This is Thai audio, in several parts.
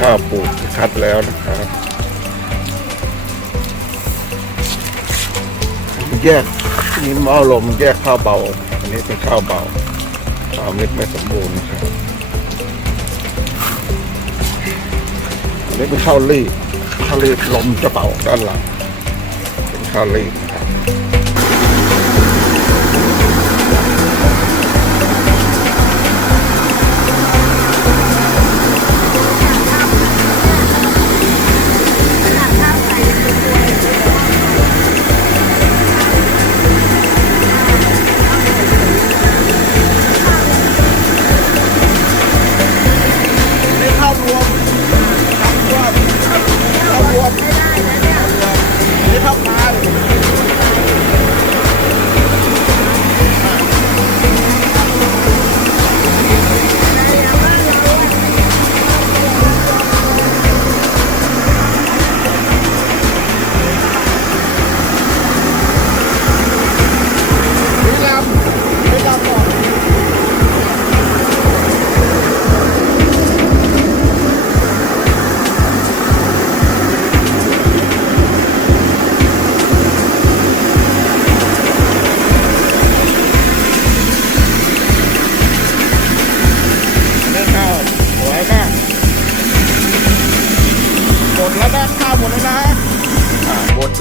ข้าวปุ๋ยคัดแล้วนะครับแยกนี่หม้อลมแยกข้าวเบา อันนี้เป็นข้าวเบาข้าวเม็ดไม่สมบูรณ์นะครับอันนี้เป็นข้าวรีข้าวรีดลมจะเป่าด้านหลังเป็นข้าวรีนะครับ นี่ข้า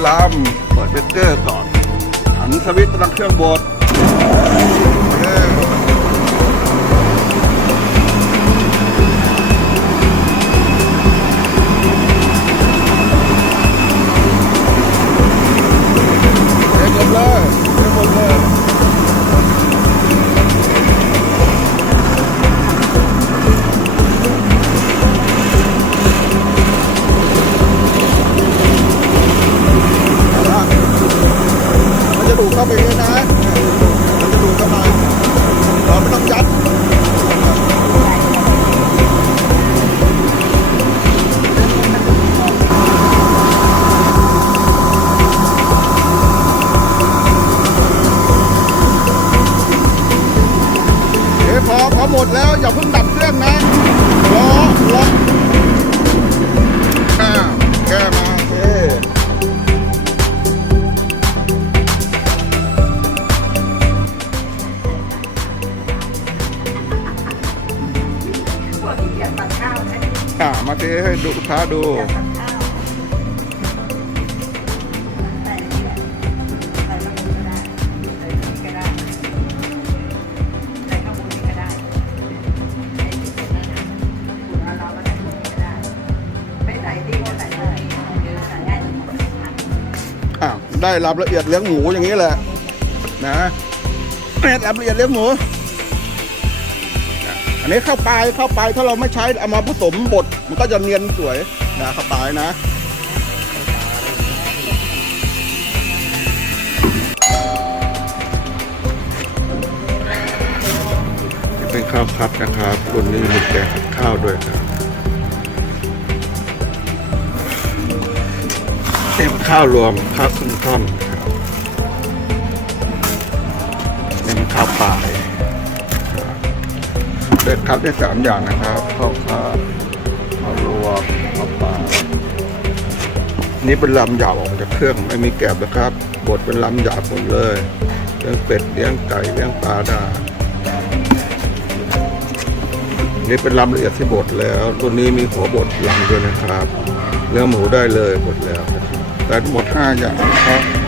ลาบดลำเปิดเบรกเกอร์ก่อนหันสวิตช์ตั้งเครื่องบด มดแล้วอย่าเพิ่งดับเครื่องนะรอรออ่าแก้มาโอเคพวกที่เกียจตัดข้าวนะอ่ามาเทให้ดูลูกค้าดู ได้รับละเอียดเลี้ยงหมูอย่างนี้แหละนะได้รับละเอียดเลี้ยงหมูอันนี้ข้าวปลายข้าวปลายถ้าเราไม่ใช้เอามาผสมบดมันก็จะเนียนสวยนะข้าวปลายนะเป็นข้าวคัดนะครับรุ่นนี้มีแกงข้าวด้วยครับ ข้าวรวมข้าวครึ่งท่อนครับเป็นข้าวปลายครับเป็นครับได้สามอย่างนะครับข้าวข้าวข้าวรวมข้าวปลานี่เป็นลำหยาบออกจากเครื่องไม่มีแกบนะครับบดเป็นลำหยาบหมดเลยเลี้ยงเป็ดเลี้ยงไก่เลี้ยงปลาได้นี่เป็นลำละเอียดที่บดแล้ว ตัวนี้มีหัวบดหลังด้วยนะครับ เนื้อหมูได้เลยบดแล้วนะครับ แต่หมด 5 อย่างนะครับ